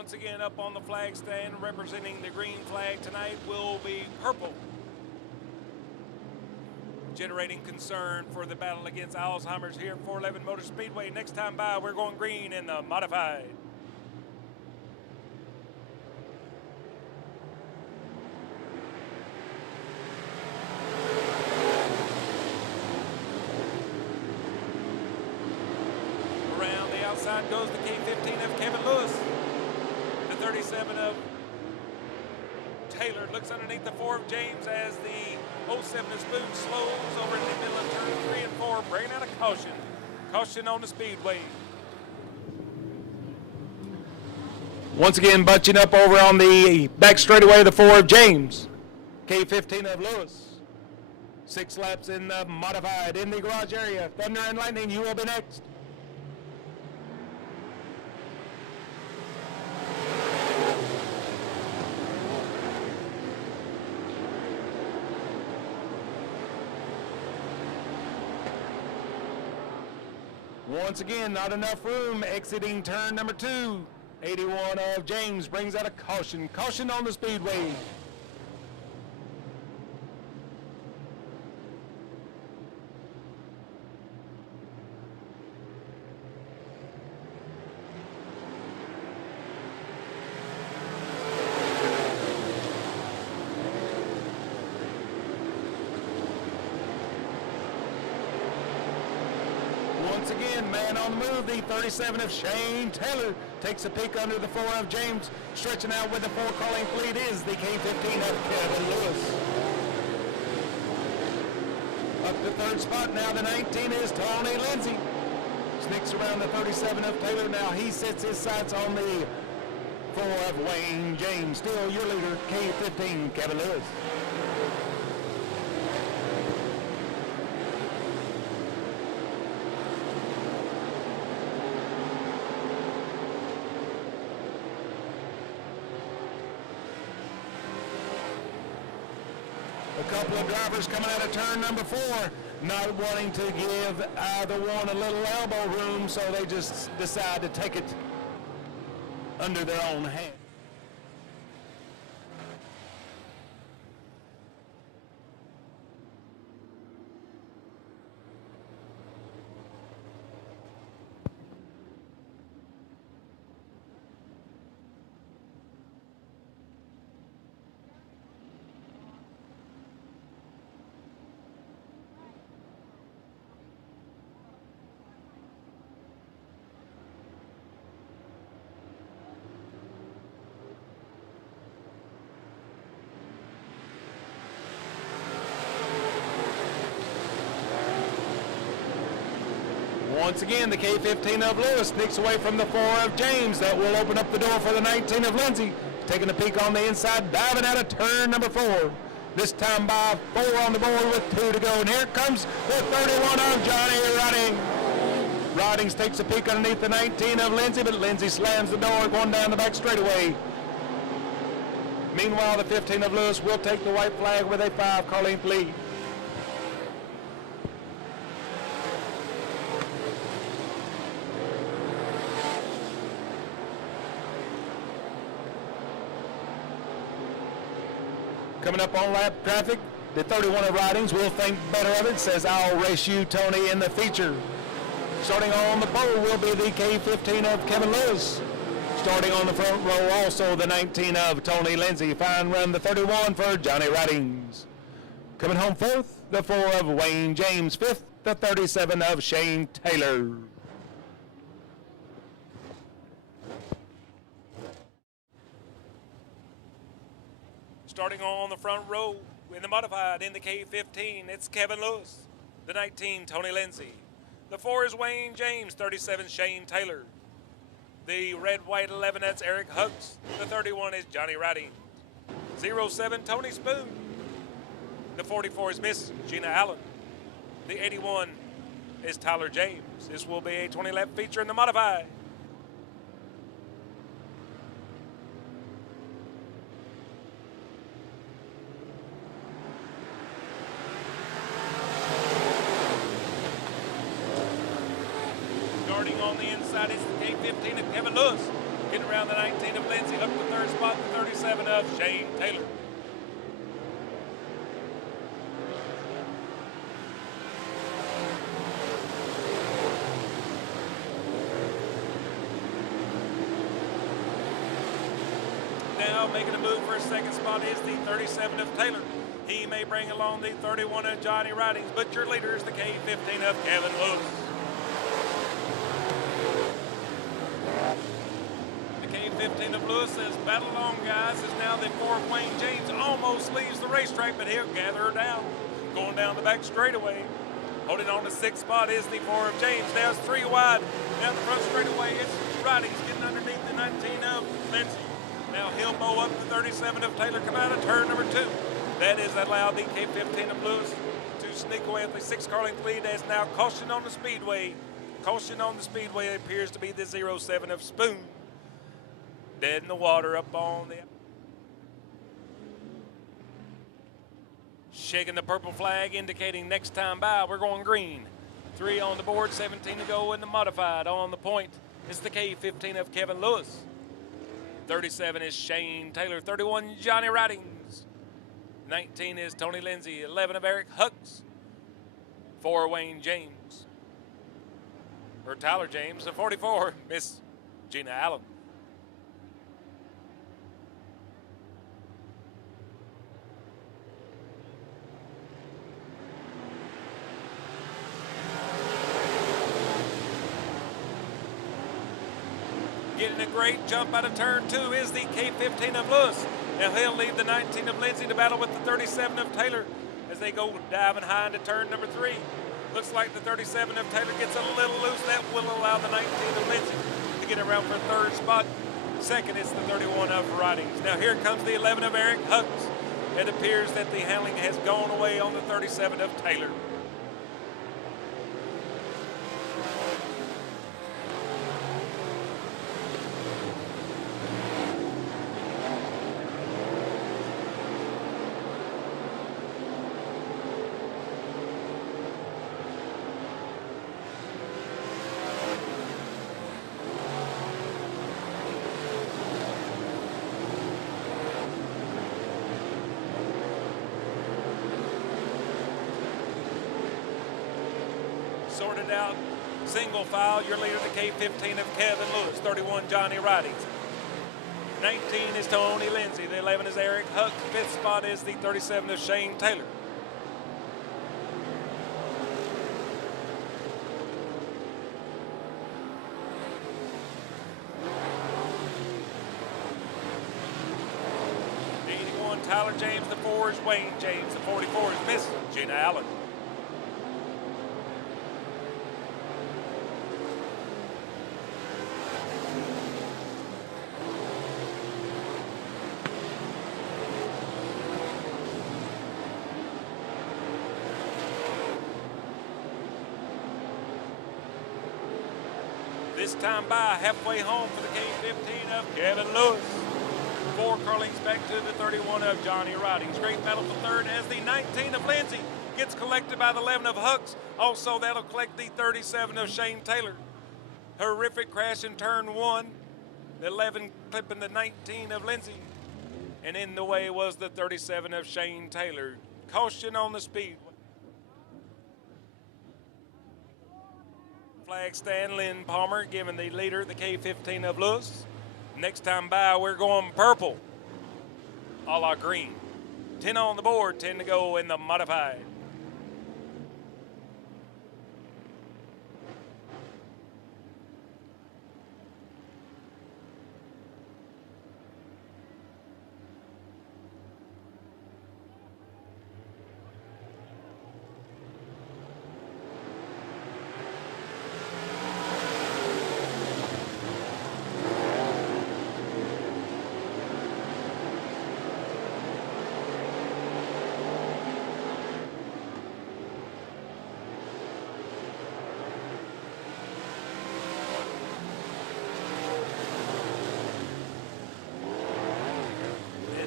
Once again, up on the flag stand, representing the green flag tonight will be purple. Generating concern for the battle against Alzheimer's here at 411 Motor Speedway. Next time by, we're going green in the modified. Around the outside goes the K15 of Kevin Lewis. The 37 of Taylor looks underneath the 4 of James as the 07 of Spoon slows over in the middle of turn 3 and 4, bringing out a caution. Caution on the speedway. Once again, bunching up over on the back straightaway, the 4 of James. K15 of Lewis. 6 laps in the modified in the garage area. Thunder and Lightning, you will be next. Once again, not enough room exiting turn number 2. 81 of James brings out a caution. Caution on the speedway. Once again, man on the move, the 37 of Shane Taylor takes a peek under the 4 of James. Stretching out with the 4 calling fleet is the K15 of Kevin Lewis. Up to 3rd spot now, the 19 is Tony Lindsay. Sneaks around the 37 of Taylor now. He sets his sights on the 4 of Wayne James. Still your leader, K15 Kevin Lewis. A couple of drivers coming out of turn number 4, not wanting to give either one a little elbow room, so they just decide to take it under their own hand. Once again, the K15 of Lewis sneaks away from the 4 of James. That will open up the door for the 19 of Lindsay. Taking a peek on the inside, diving out of turn number 4. This time by 4 on the board with 2 to go. And here comes the 31 of Johnny Riding. Ridings takes a peek underneath the 19 of Lindsay, but Lindsay slams the door going down the back straightaway. Meanwhile, the 15 of Lewis will take the white flag with a 5 calling lead. Coming up on lap traffic, the 31 of Ridings will think better of it, says I'll race you, Tony, in the feature. Starting on the pole will be the K15 of Kevin Lewis. Starting on the front row also the 19 of Tony Lindsay. Fine run the 31 for Johnny Ridings. Coming home 4th, the 4 of Wayne James. 5th, the 37 of Shane Taylor. Starting on the front row in the modified in the K15, it's Kevin Lewis. The 19, Tony Lindsay. The 4 is Wayne James, 37, Shane Taylor. The red, white 11, that's Eric Hugs. The 31 is Johnny Riding. 07, Tony Spoon. The 44 is Miss Gina Allen. The 81 is Tyler James. This will be a 20-lap feature in the modified. Starting on the inside is the K15 of Kevin Lewis. Getting around the 19 of Lindsay, up to third spot, the 37 of Shane Taylor. Now making a move for a second spot is the 37 of Taylor. He may bring along the 31 of Johnny Ridings, but your leader is the K15 of Kevin Lewis. The K15 of Lewis says, battle along, guys, as now the 4 of Wayne James almost leaves the racetrack, but he'll gather her down. Going down the back straightaway. Holding on to 6th spot is the 4 of James. Now it's 3 wide. Down the front straightaway, it's Ridings getting underneath the 19 of Lindsay. Now he'll mow up the 37 of Taylor, come out of turn number 2. That is allowed the K15 of Lewis to sneak away with the 6 car length lead, as now caution on the speedway. Caution on the speedway appears to be the 07 of Spoon. Dead in the water up on the... Shaking the purple flag, indicating next time by, we're going green. 3 on the board, 17 to go in the modified. On the point is the K15 of Kevin Lewis. 37 is Shane Taylor. 31, Johnny Ridings. 19 is Tony Lindsay. 11 of Eric Hucks. 4, Wayne James. Or Tyler James. And 44, Miss Gina Allen. Getting a great jump out of turn 2 is the K15 of Lewis. Now he'll leave the 19 of Lindsay to battle with the 37 of Taylor as they go diving high into turn number 3. Looks like the 37 of Taylor gets a little loose. That will allow the 19 of Lindsay to get around for 3rd spot. 2nd is the 31 of Ridings. Now here comes the 11 of Eric Hucks. It appears that the handling has gone away on the 37 of Taylor. Sorted out, single file, your leader, the K15 of Kevin Lewis. 31, Johnny Ridings. 19 is Tony Lindsay. The 11 is Eric Huck. 5th spot is the 37 of Shane Taylor. The 81, Tyler James. The 4 is Wayne James. The 44 is Miss Gina Allen. This time by halfway home for the K15 of Kevin Lewis. 4 car lengths back to the 31 of Johnny Ridings. Great battle for 3rd as the 19 of Lindsay gets collected by the 11 of Hucks. Also, that'll collect the 37 of Shane Taylor. Horrific crash in turn 1. The 11 clipping the 19 of Lindsay. And in the way was the 37 of Shane Taylor. Caution on the speedway. Flag stand, Lynn Palmer giving the leader the K15 of Lewis. Next time by, we're going purple, a la green. 10 on the board, 10 to go in the modified.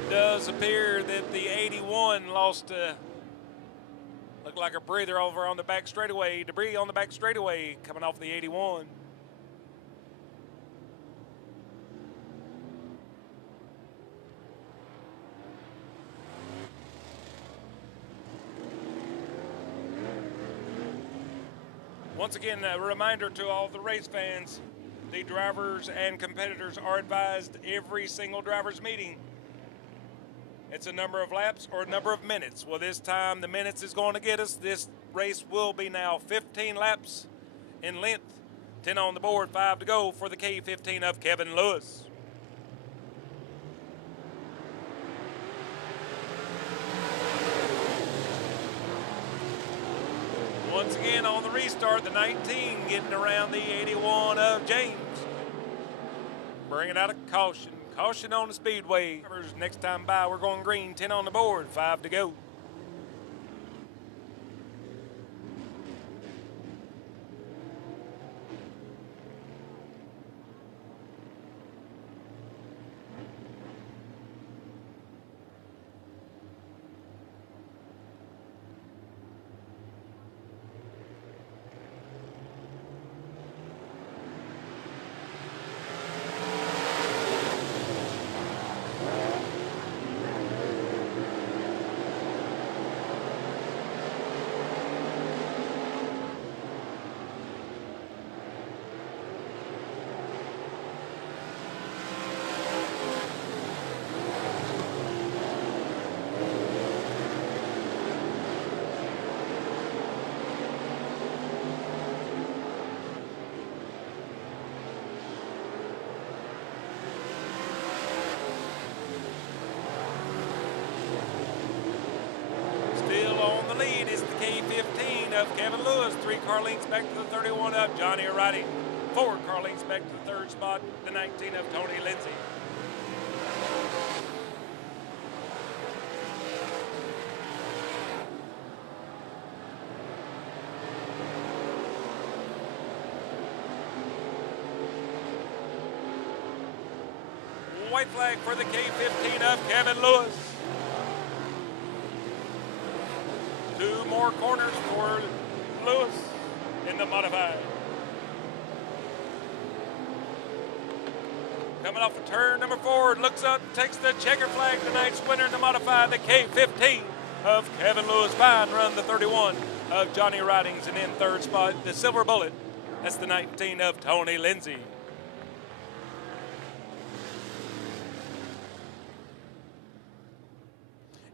Does appear that the 81 lost looked like a breather over on the back straightaway. Debris on the back straightaway coming off the 81. Once again, a reminder to all the race fans, the drivers and competitors are advised every single driver's meeting. It's a number of laps or a number of minutes. Well, this time the minutes is going to get us. This race will be now 15 laps in length. 10 on the board, 5 to go for the K15 of Kevin Lewis. Once again on the restart, the 19 getting around the 81 of James. Bringing out a caution. Caution on the speedway. Next time by, we're going green. 10 on the board, 5 to go. Lead is the K15 of Kevin Lewis. 3 car lengths back to the 31 of Johnny Riding. 4 car lengths back to the 3rd spot, the 19 of Tony Lindsay. White flag for the K15 of Kevin Lewis. 2 more corners for Lewis in the modified. Coming off of turn number 4, looks up, takes the checker flag. Tonight's winner in the modified, the K15 of Kevin Lewis. Fine run, the 31 of Johnny Ridings, and in 3rd spot, the silver bullet. That's the 19 of Tony Lindsay.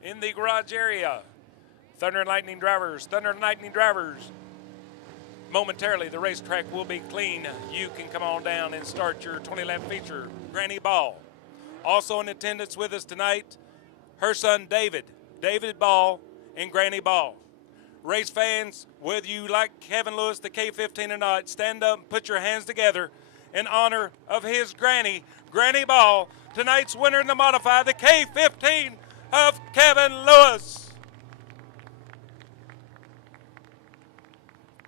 In the garage area, Thunder and Lightning drivers. Momentarily, the racetrack will be clean. You can come on down and start your 20-lap feature. Granny Ball. Also in attendance with us tonight, her son David Ball, and Granny Ball. Race fans, whether you like Kevin Lewis, the K15 or not, stand up and put your hands together in honor of his Granny Ball. Tonight's winner in the modified, the K15 of Kevin Lewis.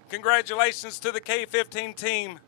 Congratulations to the K15 team.